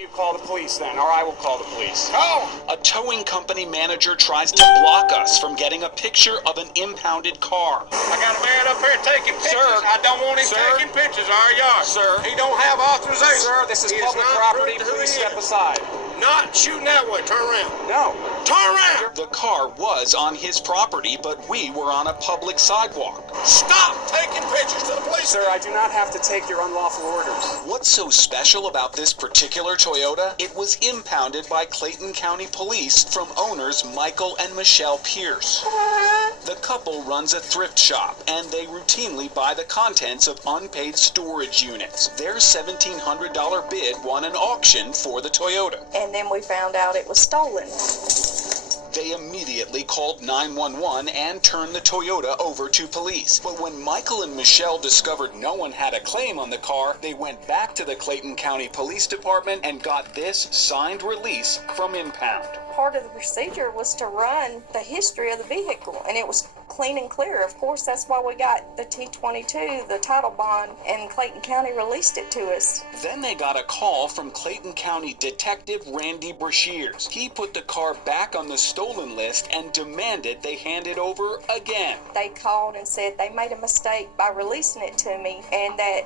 You call the police then, or I will call the police. Call! A towing company manager tries to block us from getting a picture of an impounded car. I got a man up here taking pictures. Sir. I don't want him Sir. taking pictures of our yard. Sir. He don't have authorization. Sir, this is He public not property. proved who Please he step is. aside. Not shooting that way. Turn around. No. Turn around! The car was on his property, but we were on a public sidewalk. Stop taking pictures to the police. Sir, I do not have to take your unlawful orders. What's so special about this particular Toyota? It was impounded by Clayton County Police from owners Michael and Michelle Pierce. The couple runs a thrift shop, and they routinely buy the contents of unpaid storage units. Their $1,700 bid won an auction for the Toyota. And then we found out it was stolen. They immediately called 911 and turned the Toyota over to police. But when Michael and Michelle discovered no one had a claim on the car, they went back to the Clayton County Police Department and got this signed release from impound. Part of the procedure was to run the history of the vehicle, and it was clean and clear. Of course, that's why we got the T-22, the title bond, and Clayton County released it to us. Then they got a call from Clayton County Detective Randy Brashears. He put the car back on the stolen list and demanded they hand it over again. They called and said they made a mistake by releasing it to me, and that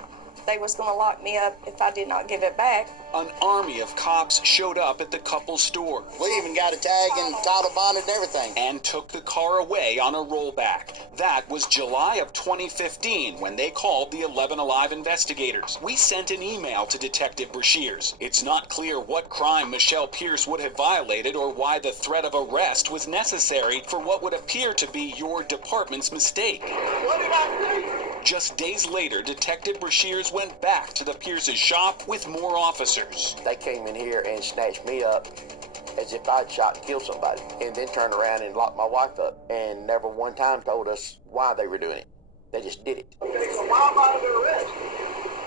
they was going to lock me up if I did not give it back. An army of cops showed up at the couple's store We even got a tag and title bonded and everything. and took the car away on a rollback. That was July of 2015 when they called the 11 Alive investigators. We sent an email to Detective Brashears. It's not clear what crime Michelle Pierce would have violated or why the threat of arrest was necessary for what would appear to be your department's mistake. What did I do? Just days later, Detective Brashears went back to the Pierce's shop with more officers. They came in here and snatched me up as if I'd shot and killed somebody, and then turned around and locked my wife up, and never one time told us why they were doing it. They just did it. Okay, so why am I under arrest?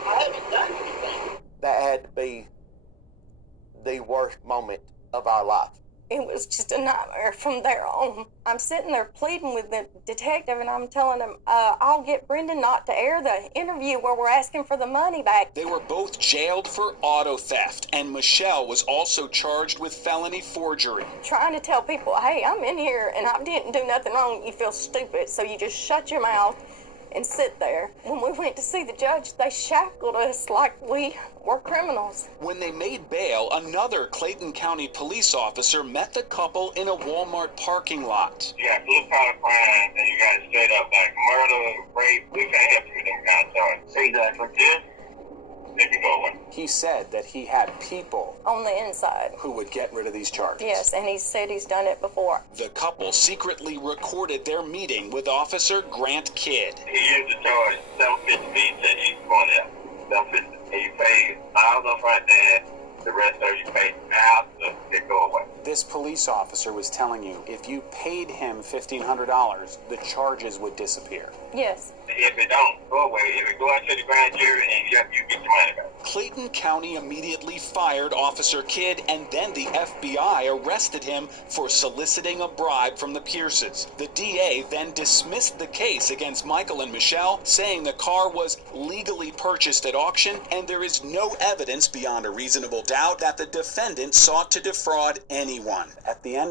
I haven't done anything. That had to be the worst moment of our life. It was just a nightmare from there on. I'm sitting there pleading with the detective, and I'm telling him, I'll get Brendan not to air the interview where we're asking for the money back. They were both jailed for auto theft, and Michelle was also charged with felony forgery. Trying to tell people, hey, I'm in here and I didn't do nothing wrong, you feel stupid, so you just shut your mouth and sit there. When we went to see the judge, they shackled us like we were criminals. When they made bail, another Clayton County police officer met the couple in a Walmart parking lot. You got blue collar crime, and you got straight up like murder, rape. We can't help you with them kind of charges. See that for this? They can go away. He said that he had people On the inside. who would get rid of these charges. Yes, and he said he's done it before. The couple secretly recorded their meeting with Officer Grant Kidd. He used to charge $750. He said he's going out $750. And you pay miles up right there. The rest of you pay after they go away. This police officer was telling you if you paid him $1,500, the charges would disappear. Yes. If it don't go away, if it go out to the grand jury, and you get your money back. Clayton County immediately fired Officer Kidd, and then the FBI arrested him for soliciting a bribe from the Pierces. The DA then dismissed the case against Michael and Michelle, saying the car was legally purchased at auction, and there is no evidence beyond a reasonable doubt that the defendant sought to defraud anyone. At the end